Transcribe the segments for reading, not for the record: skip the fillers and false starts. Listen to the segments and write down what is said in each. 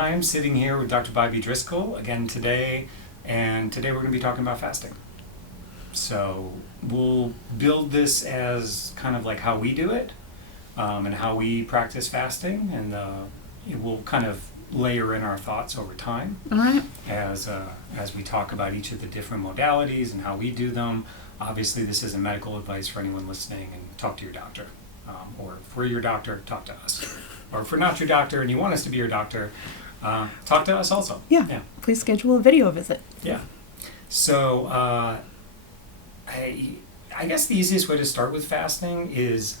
I'm sitting here with Dr. Bobby Driscoll again today, and today we're going to be talking about fasting. So we'll build this as kind of like how we do it, and how we practice fasting, and we'll kind of layer in our thoughts over time. All right. As we talk about each of the different modalities and how we do them. Obviously, this isn't medical advice for anyone listening, and talk to your doctor. Or if we're your doctor, talk to us. Or if we're not your doctor and you want us to be your doctor, talk to us also. Yeah. Please schedule a video visit. Yeah. So I guess the easiest way to start with fasting is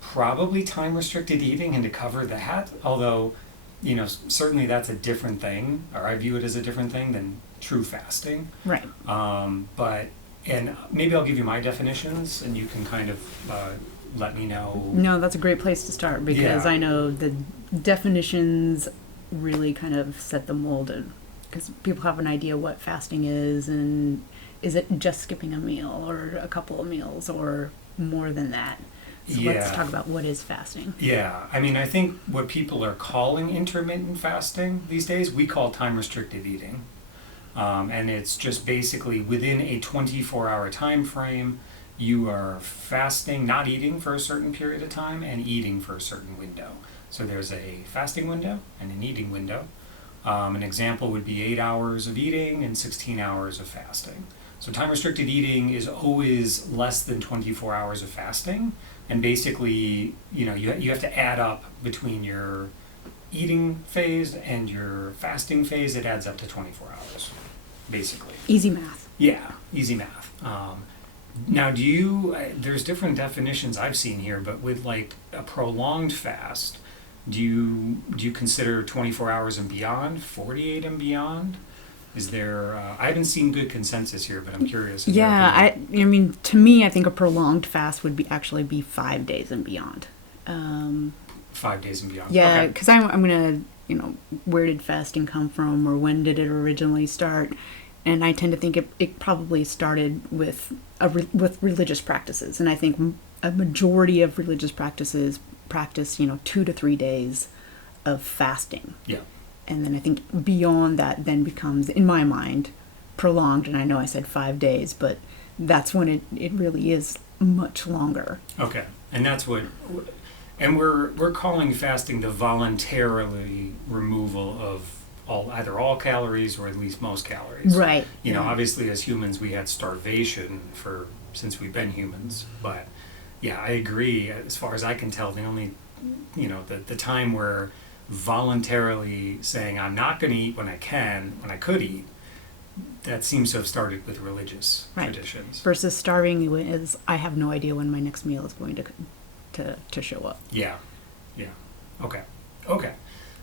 probably time-restricted eating, and to cover that, although, certainly that's a different thing, or I view it as a different thing than true fasting. Right. And maybe I'll give you my definitions, and you can kind of let me know. No, that's a great place to start, because I know the definitions really kind of set the mold, because people have an idea what fasting is, and is it just skipping a meal or a couple of meals or more than that? So let's talk about what is fasting. Yeah, I think what people are calling intermittent fasting these days, we call time-restricted eating. And it's just basically within a 24-hour time frame, you are fasting, not eating for a certain period of time, and eating for a certain window. So there's a fasting window and an eating window. An example would be 8 hours of eating and 16 hours of fasting. So time-restricted eating is always less than 24 hours of fasting. And basically, you have to add up between your eating phase and your fasting phase. It adds up to 24 hours, basically. Easy math. Yeah, easy math. Now, there's different definitions I've seen here, but with like a prolonged fast, do you consider 24 hours and beyond, 48 and beyond? Is there, I haven't seen good consensus here, but I'm curious. Yeah, to me, I think a prolonged fast would actually be 5 days and beyond. 5 days and beyond. Yeah, because I'm going to, where did fasting come from, or when did it originally start? And I tend to think it probably started with religious practices. And I think a majority of religious practice, 2 to 3 days of fasting. Yeah. And then I think beyond that then becomes, in my mind, prolonged. And I know I said 5 days, but that's when it really is much longer. Okay. And that's what, and we're calling fasting the voluntarily removal of either all calories or at least most calories. Right. Obviously as humans we had starvation since we've been humans. But yeah, I agree. As far as I can tell, the only, the time where voluntarily saying I'm not going to eat when I could eat, that seems to have started with religious traditions. Versus starving is I have no idea when my next meal is going to show up. Yeah. Okay.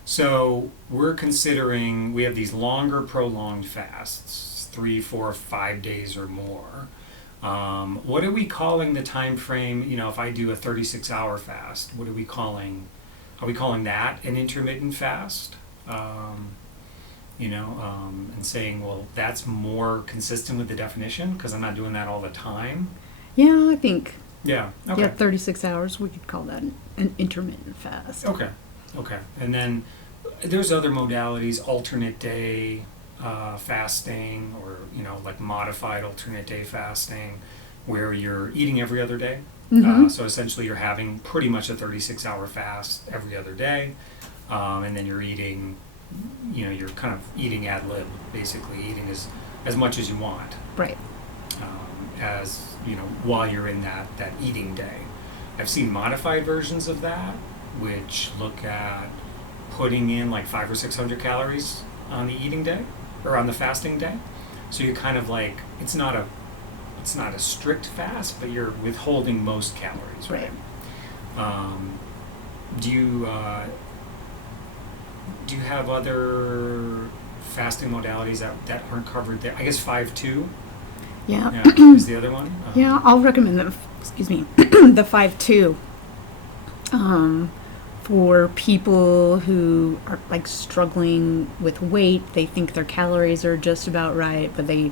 So we're considering, we have these longer prolonged fasts, 3, 4, 5 days or more. What are we calling the time frame? If I do a 36-hour fast, what are we calling? Are we calling that an intermittent fast? And saying, well, that's more consistent with the definition because I'm not doing that all the time. Yeah, I think. Yeah. Okay. Yeah, 36 hours. We could call that an intermittent fast. Okay. And then there's other modalities, alternate day fasting, or like modified alternate day fasting, where you're eating every other day. Mm-hmm. So essentially, you're having pretty much a 36-hour fast every other day, and then you're eating. You're kind of eating ad lib, basically eating as much as you want. Right. While you're in that eating day. I've seen modified versions of that, which look at putting in like 500 or 600 calories on the eating day or on the fasting day. So you're kind of like, it's not a strict fast, but you're withholding most calories, right? Do you have other fasting modalities that aren't covered there? I guess 5-2. Yeah. Is the other one? Yeah, I'll recommend the 5-2 for people who are like struggling with weight. They think their calories are just about right, but they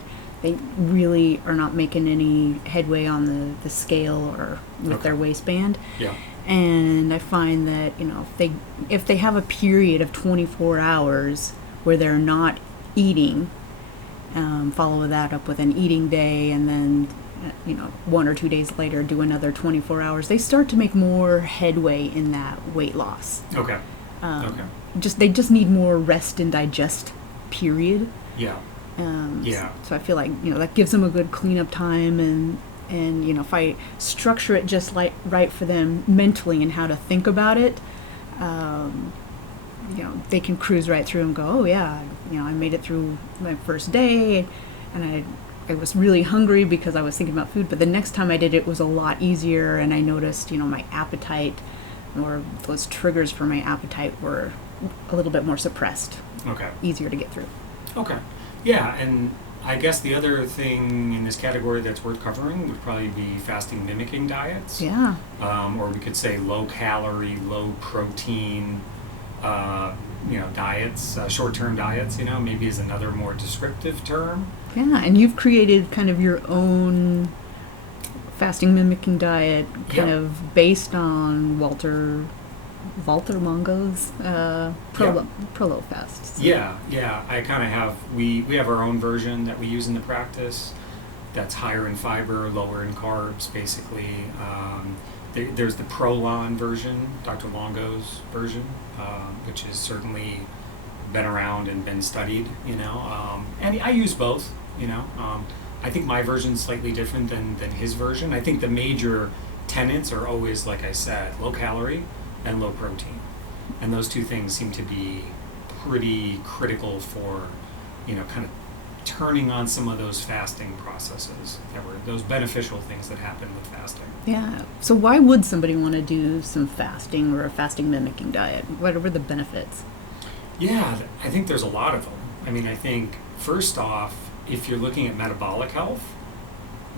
really are not making any headway on the scale or with their waistband. Yeah. And I find that, if they have a period of 24 hours where they're not eating, follow that up with an eating day, and then 1 or 2 days later do another 24 hours, they start to make more headway in that weight loss. Okay. Okay. They just need more rest and digest period. Yeah. Yeah. So I feel like that gives them a good cleanup time, and if I structure it just right for them mentally and how to think about it, they can cruise right through and go, oh yeah, I made it through my first day, and I was really hungry because I was thinking about food, but the next time I did it was a lot easier, and I noticed my appetite, or those triggers for my appetite, were a little bit more suppressed. Okay. Easier to get through. Okay. Yeah, and I guess the other thing in this category that's worth covering would probably be fasting mimicking diets. Yeah. Or we could say low calorie, low protein, diets, short-term diets, maybe is another more descriptive term. Yeah, and you've created kind of your own fasting mimicking diet, kind of based on Walter Longo's Prolo fast. So. Yeah. I kind of have, we have our own version that we use in the practice that's higher in fiber, lower in carbs, basically. There's the Prolon version, Dr. Longo's version, which has certainly been around and been studied, and I use both, I think my version's slightly different than his version. I think the major tenets are always, like I said, low calorie and low protein. And those two things seem to be pretty critical for, kind of turning on some of those fasting processes that were those beneficial things that happen with fasting. Yeah. So why would somebody want to do some fasting or a fasting mimicking diet? What are the benefits? Yeah, I think there's a lot of them. I mean, I think first off, if you're looking at metabolic health,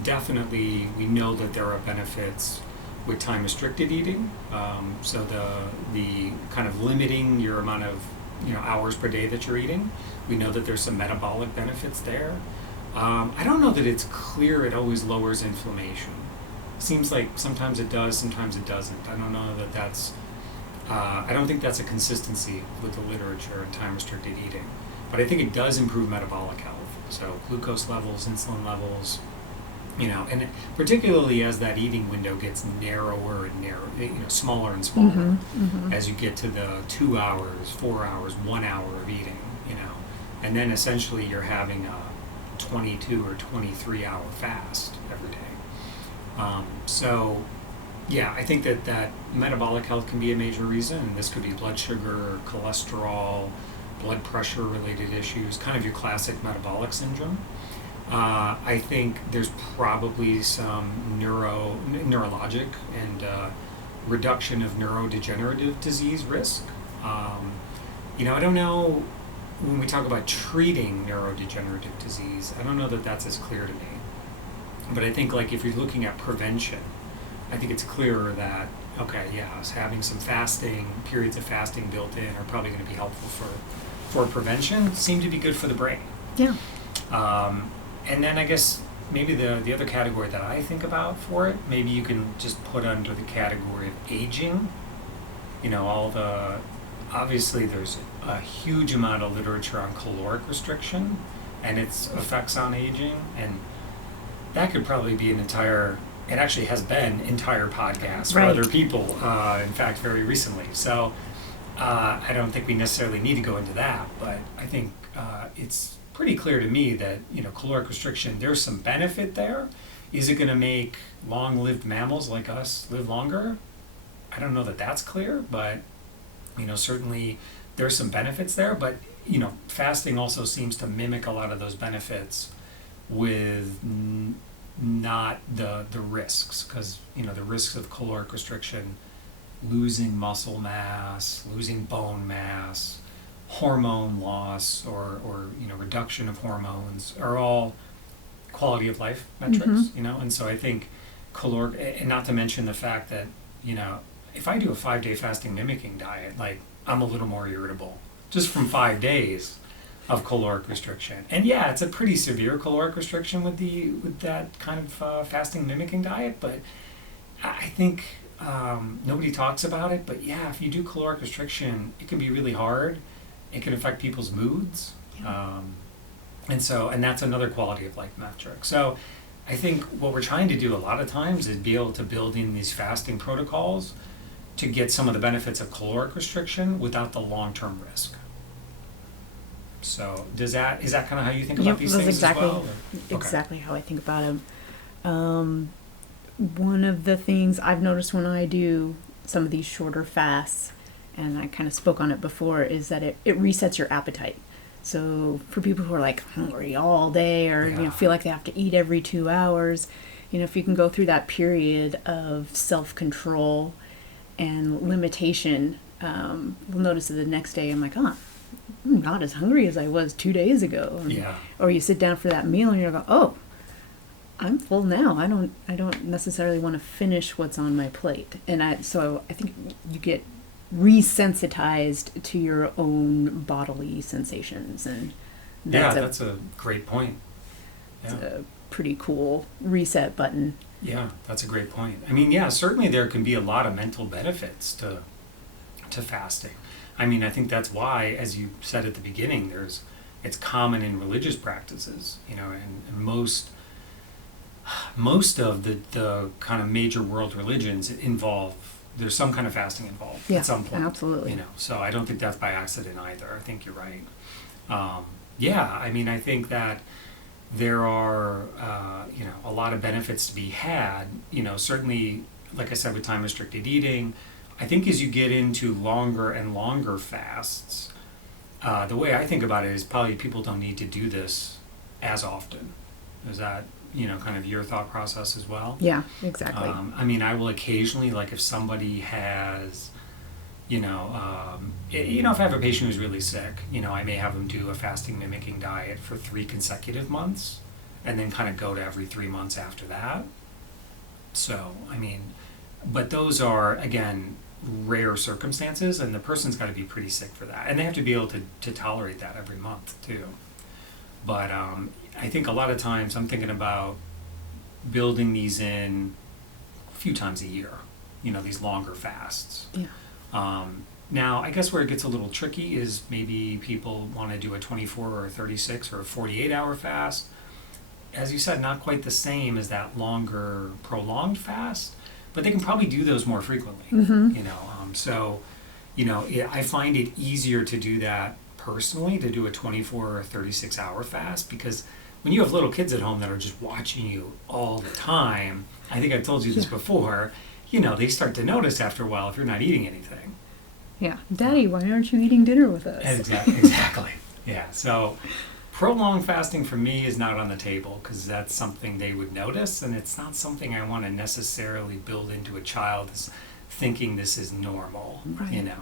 definitely we know that there are benefits with time restricted eating. So the kind of limiting your amount of hours per day that you're eating, we know that there's some metabolic benefits there. I don't know that it's clear it always lowers inflammation. Seems like sometimes it does, sometimes it doesn't. I don't know that that's. I don't think that's a consistency with the literature in time restricted eating, but I think it does improve metabolic health. So glucose levels, insulin levels. And particularly as that eating window gets narrower and narrower, smaller and smaller, as you get to the 2 hours, 4 hours, 1 hour of eating, and then essentially you're having a 22 or 23 hour fast every day. I think that metabolic health can be a major reason, and this could be blood sugar, cholesterol, blood pressure related issues, kind of your classic metabolic syndrome. I think there's probably some neurologic and reduction of neurodegenerative disease risk. I don't know, when we talk about treating neurodegenerative disease, I don't know that that's as clear to me. But I think if you're looking at prevention, I think it's clearer that, having some periods of fasting built in are probably going to be helpful for prevention, seem to be good for the brain. Yeah. And then I guess maybe the other category that I think about for it, maybe you can just put under the category of aging. Obviously there's a huge amount of literature on caloric restriction and its effects on aging, and that could probably be it actually has been entire podcasts for other people, in fact, very recently. So I don't think we necessarily need to go into that, but I think it's pretty clear to me that caloric restriction, there's some benefit there. Is it going to make long-lived mammals like us live longer? I don't know that that's clear, but certainly there's some benefits there. But fasting also seems to mimic a lot of those benefits with not the risks, because the risks of caloric restriction, losing muscle mass, losing bone mass, hormone loss, or reduction of hormones are all quality of life metrics, and so I think caloric, and not to mention the fact that if I do a 5-day fasting mimicking diet, I'm a little more irritable just from 5 days of caloric restriction. And it's a pretty severe caloric restriction with that kind of fasting mimicking diet, but I think nobody talks about it, but yeah, if you do caloric restriction, it can be really hard. It can affect people's moods. And that's another quality of life metric. So I think what we're trying to do a lot of times is be able to build in these fasting protocols to get some of the benefits of caloric restriction without the long-term risk. So is that kind of how you think about these that's things exactly, as well? Okay. exactly how I think about them. One of the things I've noticed when I do some of these shorter fasts, and I kind of spoke on it before, is that it resets your appetite. So for people who are like hungry all day or feel like they have to eat every 2 hours, if you can go through that period of self-control and limitation, we'll notice that the next day I'm like, I'm not as hungry as I was 2 days ago. Or you sit down for that meal and you're like, oh, I'm full now. I don't necessarily want to finish what's on my plate. So I think you get resensitized to your own bodily sensations, and that's a great point. It's a pretty cool reset button. Yeah, that's a great point. I mean, yeah, certainly there can be a lot of mental benefits to fasting. I mean, I think that's why, as you said at the beginning, it's common in religious practices, and most of the kind of major world religions there's some kind of fasting involved at some point. Absolutely. So I don't think that's by accident either. I think you're right. I mean, I think that there are, a lot of benefits to be had, certainly, like I said, with time restricted eating. I think as you get into longer and longer fasts, the way I think about it is probably people don't need to do this as often. Is that, kind of your thought process as well? Yeah, exactly. I mean, I will occasionally, like if somebody has, if I have a patient who's really sick, I may have them do a fasting mimicking diet for 3 consecutive months and then kind of go to every 3 months after that. So, I mean, but those are, again, rare circumstances, and the person's got to be pretty sick for that. And they have to be able to tolerate that every month, too. But I think a lot of times I'm thinking about building these in a few times a year, these longer fasts. Yeah. Now, I guess where it gets a little tricky is maybe people want to do a 24 or a 36 or a 48-hour fast. As you said, not quite the same as that longer, prolonged fast, but they can probably do those more frequently. I find it easier to do that personally, to do a 24 or 36-hour fast, because when you have little kids at home that are just watching you all the time, I think I've told you this before, they start to notice after a while if you're not eating anything. Yeah. Daddy, why aren't you eating dinner with us? Exactly. Yeah. So prolonged fasting for me is not on the table, because that's something they would notice, and it's not something I want to necessarily build into a child as thinking this is normal. Right.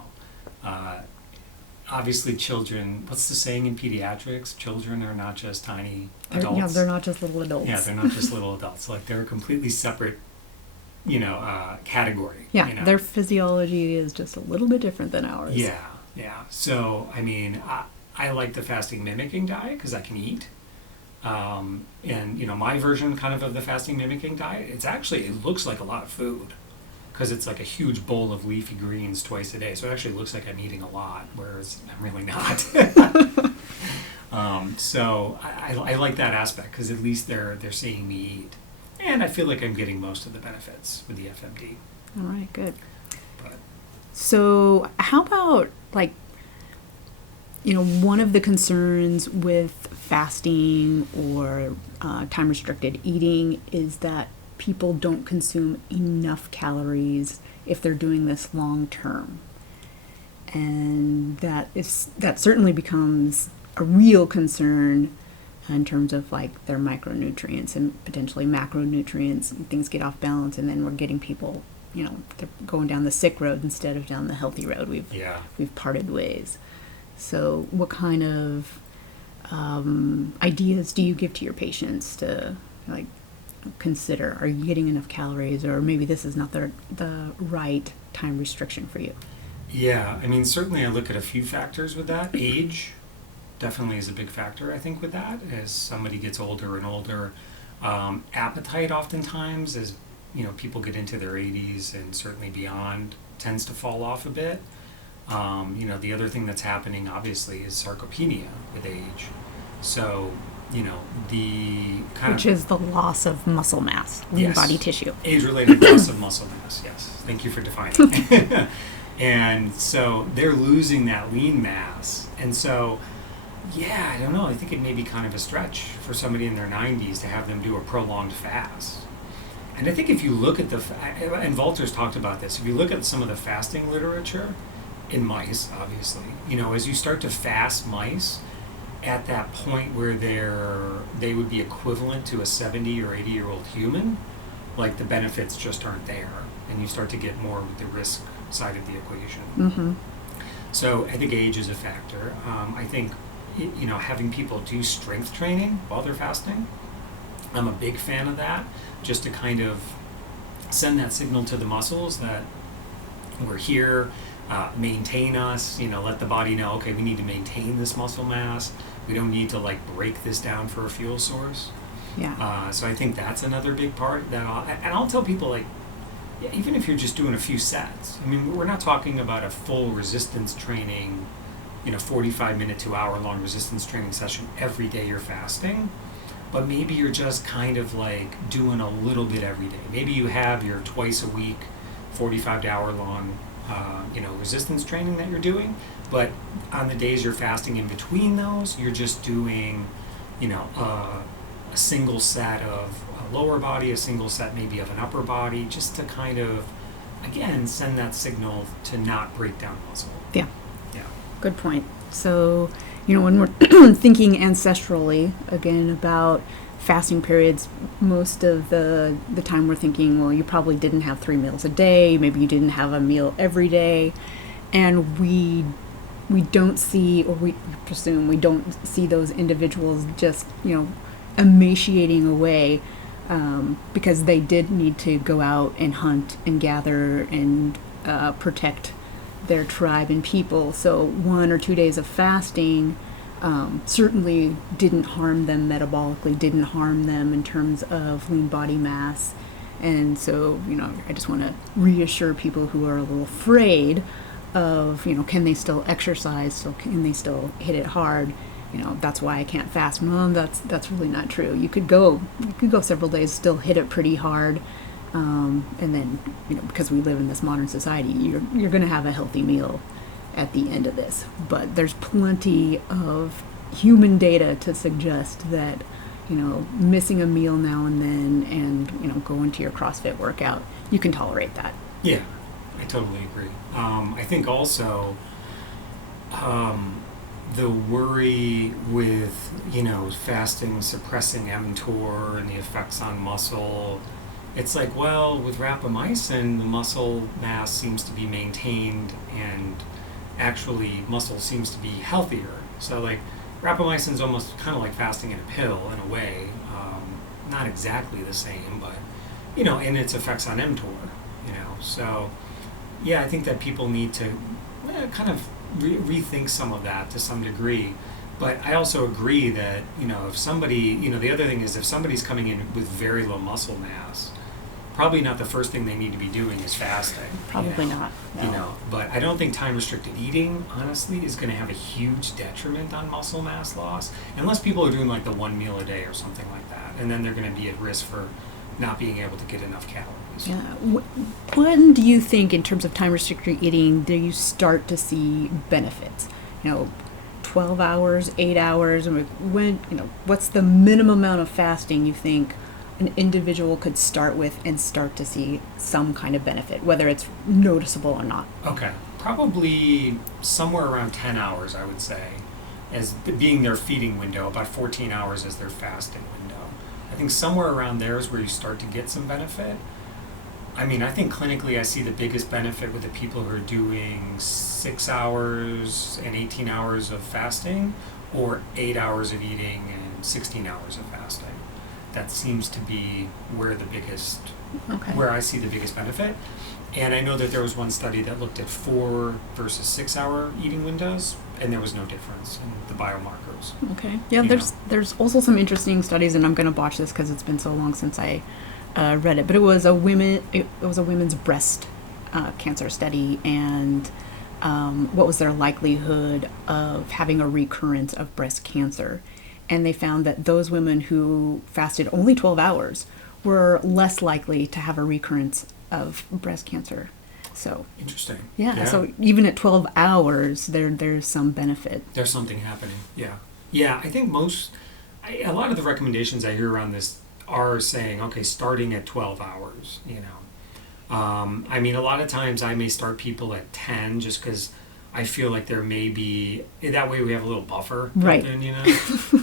Obviously children, what's the saying in pediatrics? Children are not just tiny adults. Yeah, they're not just little adults. Yeah, they're not just little adults. Like, they're a completely separate, category. Yeah, their physiology is just a little bit different than ours. Yeah. So, I mean, I like the fasting mimicking diet because I can eat. My version kind of the fasting mimicking diet, it looks like a lot of food, because it's like a huge bowl of leafy greens twice a day. So it actually looks like I'm eating a lot, whereas I'm really not. So I like that aspect, because at least they're seeing me eat. And I feel like I'm getting most of the benefits with the FMD. All right, good. But, so how about, one of the concerns with fasting or time-restricted eating is that people don't consume enough calories if they're doing this long term. And that certainly becomes a real concern in terms of their micronutrients and potentially macronutrients, and things get off balance, and then we're getting people, they're going down the sick road instead of down the healthy road. We've parted ways. So what kind of ideas do you give to your patients to consider? Are you getting enough calories, or maybe this is not the right time restriction for you? Yeah, I mean, certainly I look at a few factors with that. Age definitely is a big factor, I think, with that. As somebody gets older and older, appetite oftentimes is people get into their 80s and certainly beyond, tends to fall off a bit. The other thing that's happening, obviously, is sarcopenia with age. So, the kind Which is the loss of muscle mass, lean Yes. body tissue. age-related loss of muscle mass. Yes, thank you for defining. And so they're losing that lean mass, and so yeah, I don't know. I think it may be kind of a stretch for somebody in their 90s to have them do a prolonged fast. And I think if you look at and Walter's talked about this, if you look at some of the fasting literature in mice, obviously, as you start to fast mice at that point where they would be equivalent to a 70 or 80-year-old human, like the benefits just aren't there, and you start to get more with the risk side of the equation. Mm-hmm. So I think age is a factor. I think having people do strength training while they're fasting, I'm a big fan of that, just to kind of send that signal to the muscles that we're here, maintain us, let the body know, okay, we need to maintain this muscle mass. We don't need to break this down for a fuel source. Yeah. So I think that's another big part that I'll tell people, even if you're just doing a few sets, I mean, we're not talking about a full resistance training, 45-minute to hour-long resistance training session every day you're fasting, but maybe you're just kind of doing a little bit every day. Maybe you have your twice a week, 45-hour-long, resistance training that you're doing, but on the days you're fasting in between those, you're just doing, a single set of a lower body, a single set maybe of an upper body, just to kind of, again, send that signal to not break down muscle. Yeah. Yeah. Good point. So, when we're thinking ancestrally, again, about fasting periods, most of the time we're thinking, well, you probably didn't have 3 meals a day, maybe you didn't have a meal every day, and we don't see, or we presume we don't see those individuals just, emaciating away, because they did need to go out and hunt and gather and protect their tribe and people. So 1 or 2 days of fasting certainly didn't harm them metabolically, didn't harm them in terms of lean body mass. And so, I just want to reassure people who are a little afraid of, can they still exercise? So can they still hit it hard? That's why I can't fast. Well, that's really not true. You could go several days, still hit it pretty hard. And then, because we live in this modern society, you're going to have a healthy meal at the end of this. But there's plenty of human data to suggest that, missing a meal now and then and, going to your CrossFit workout, you can tolerate that. Yeah, I totally agree. I think also the worry with, fasting, suppressing mTOR and the effects on muscle, it's with rapamycin, the muscle mass seems to be maintained and actually muscle seems to be healthier. So rapamycin is almost kind of like fasting in a pill in a way, not exactly the same, but, and its effects on mTOR, So, yeah, I think that people need to kind of rethink some of that to some degree. But I also agree that, if somebody, the other thing is if somebody's coming in with very low muscle mass, probably not the first thing they need to be doing is fasting. Probably not. No. But I don't think time-restricted eating, honestly, is going to have a huge detriment on muscle mass loss, unless people are doing the 1 meal a day or something like that, and then they're going to be at risk for not being able to get enough calories. Yeah. When do you think, in terms of time-restricted eating, do you start to see benefits? 12 hours, 8 hours, when, what's the minimum amount of fasting you think an individual could start with and start to see some kind of benefit, whether it's noticeable or not? Okay. Probably somewhere around 10 hours, I would say, as being their feeding window, about 14 hours as their fasting window. I think somewhere around there is where you start to get some benefit. I mean, I think clinically I see the biggest benefit with the people who are doing 6 hours and 18 hours of fasting, or 8 hours of eating and 16 hours of fasting. That seems to be where where I see the biggest benefit. And I know that there was one study that looked at 4 versus 6 hour eating windows, and there was no difference in the biomarkers. Okay. Yeah, there's also some interesting studies, and I'm going to botch this because it's been so long since I read it, but it was a women. It was a women's breast cancer study, and what was their likelihood of having a recurrence of breast cancer. And they found that those women who fasted only 12 hours were less likely to have a recurrence of breast cancer. So Interesting. yeah, so even at 12 hours, there's some benefit. There's something happening. Yeah. Yeah, I think a lot of the recommendations I hear around this are saying, okay, starting at 12 hours, you know. I mean, a lot of times I may start people at 10 just because I feel like there may be, that way we have a little buffer built Right. in, you know.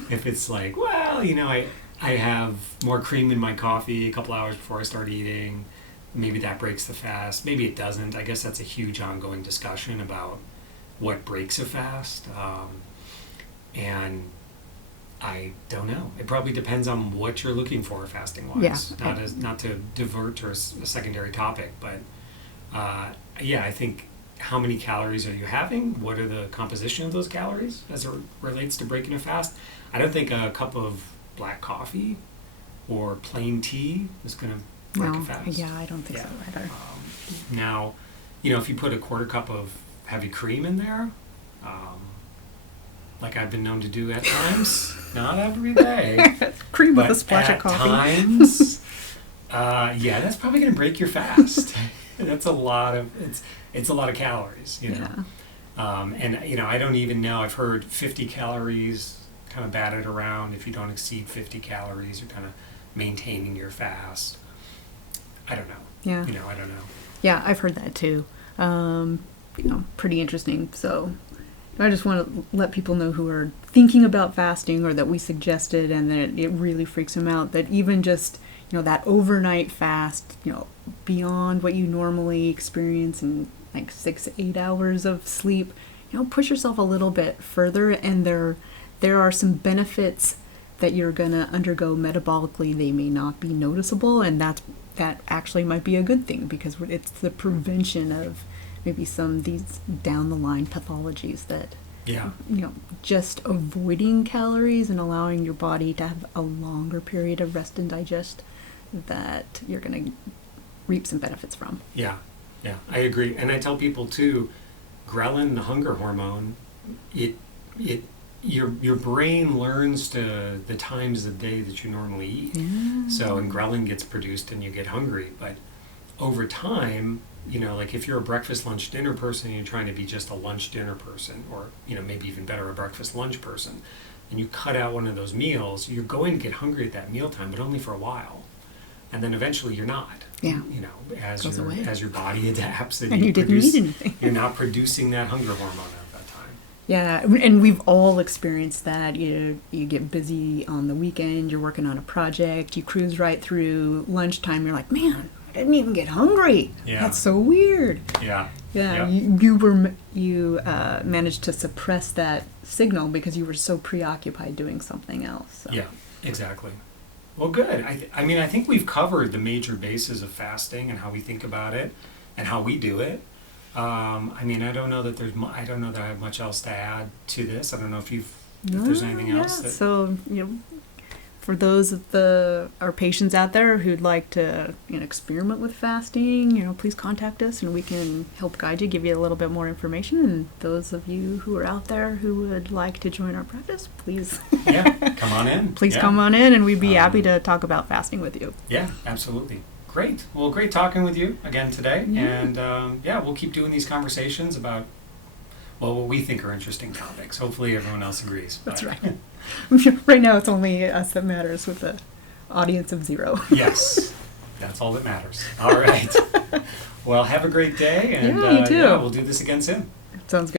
If it's like, well, you know, I have more cream in my coffee a couple hours before I start eating, maybe that breaks the fast. Maybe it doesn't. I guess that's a huge ongoing discussion about what breaks a fast. And I don't know. It probably depends on what you're looking for fasting wise. Yeah. Not to divert to a secondary topic, but yeah, I think how many calories are you having? What are the composition of those calories as it relates to breaking a fast? I don't think a cup of black coffee or plain tea is going to break a fast. Yeah, I don't think so either. Now, you know, if you put a quarter cup of heavy cream in there, like I've been known to do at times, not every day, Cream with but a splash of at coffee. times, yeah, that's probably going to break your fast. That's a lot of it's a lot of calories, you know. Yeah. And you know, I don't even know. I've heard 50 calories kind of batted around. If you don't exceed 50 calories, you're kind of maintaining your fast. I don't know. Yeah. You know, I don't know. Yeah, I've heard that too. You know, pretty interesting. So I just want to let people know who are thinking about fasting or that we suggested and that it really freaks them out that even just, you know, that overnight fast, you know, beyond what you normally experience in like 6 to 8 hours of sleep, you know, push yourself a little bit further, and there are some benefits that you're going to undergo metabolically. They may not be noticeable, and that actually might be a good thing because it's the prevention of maybe some of these down the line pathologies that, Yeah. you know, just avoiding calories and allowing your body to have a longer period of rest and digest, that you're going to reap some benefits from. Yeah, yeah, I agree. And I tell people too, ghrelin, the hunger hormone, your brain learns to the times of the day that you normally eat. Yeah. So, and ghrelin gets produced and you get hungry. But over time, you know, like if you're a breakfast, lunch, dinner person and you're trying to be just a lunch, dinner person, or, you know, maybe even better, a breakfast, lunch person, and you cut out one of those meals, you're going to get hungry at that mealtime, but only for a while. And then eventually you're not. Yeah. You know, Goes away. as your body adapts And you didn't eat anything. you're not producing that hunger hormone at that time. Yeah, and we've all experienced that. You get busy on the weekend, you're working on a project, you cruise right through lunchtime, you're like, man, I didn't even get hungry. Yeah. That's so weird. Yeah. Yeah, Yeah. you managed to suppress that signal because you were so preoccupied doing something else. So. Yeah, exactly. Well, good. I mean, I think we've covered the major bases of fasting and how we think about it and how we do it. I mean, I don't know that I don't know that I have much else to add to this. I don't know if there's anything else. Yeah. So, you know, for those of our patients out there who'd like to, you know, experiment with fasting, you know, please contact us and we can help guide you, give you a little bit more information. And those of you who are out there who would like to join our practice, please. Yeah, come on in. Please Yeah. come on in, and we'd be happy to talk about fasting with you. Yeah, absolutely. Great. Well, great talking with you again today. Yeah. And yeah, we'll keep doing these conversations about, well, what we think are interesting topics. Hopefully everyone else agrees. That's but- right. Right now, it's only us that matters with the audience of 0. Yes, that's all that matters. All right. Well, have a great day. And Yeah, you too. yeah, we'll do this again soon. Sounds good.